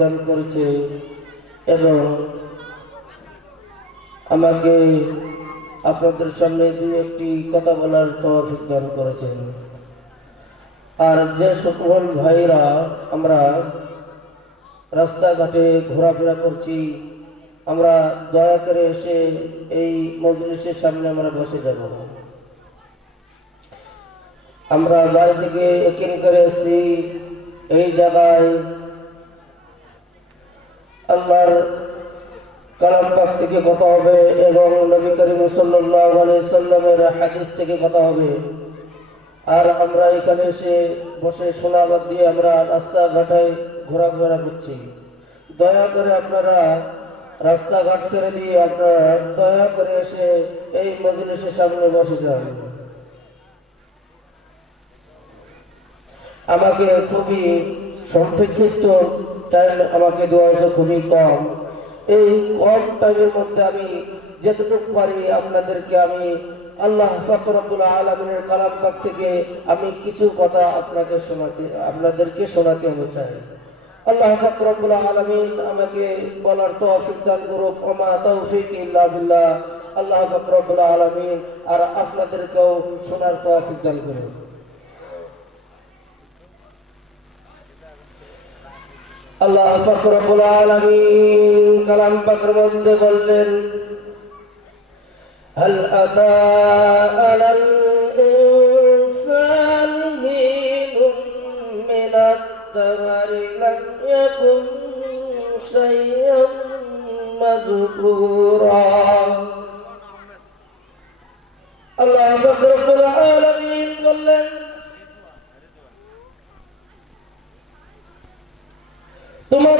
দান করেছে এবং আমাকে আপনাদের সামনে দুই একটি কথা বলার তৌফিক দান করেছেন। আর যে সকল ভাইরা আমরা রাস্তাঘাটে ঘোরাফেরা করছি, আমরা দয়া করে এসে এই মজলিসের সামনে আমরা বসে যাব। আমরা বাড়ি থেকে একিন করে এসেছি এই জায়গায় আল্লাহর কালাম পাক থেকে কথা হবে এবং নবী করিম সাল্লাল্লাহু আলাইহি সাল্লামের হাদিস থেকে কথা হবে। আর আমরা এখানে এসে বসে শোনাবাদ দিয়ে আমরা রাস্তাঘাটে ঘোরাফেরা করছি। দয়া করে আপনারা রাস্তাঘাট ছেড়ে দিয়ে আপনারা দয়া করে এসে এই মজলিসের সামনে বসে যান। আমাকে খুবই সংক্ষিপ্ত টাইম আমাকে দেওয়া হয়েছে, খুবই কম। এই কম টাইমের মধ্যে আমি যেতটুকু পারি আপনাদেরকে আমি আল্লাহ পাক রব্বুল আলামিনের কালাম পাক থেকে আমি কিছু কথা আপনাদেরকে শোনাতে আমি চাই। আল্লাহ পাক রব্বুল আলামিন আমাকে বলার তৌফিক দান করুক। ওমা তৌফিক ইল্লা বিল্লাহ। আল্লাহ পাক রব্বুল আলামিন আর আপনাদেরকেও শোনার তৌফিক দান করুক। আল্লাহ পাক রব্বুল আলামিন কালাম পাকের মধ্যে বললেন, হাল আতা আলাল ইনসানি হিনুম মিনাত দাহরি লাম ইয়াকুন শাইয়্যান মাযকুরা। আল্লাহ পাক রব্বুল আলামিন বললেন, তোমার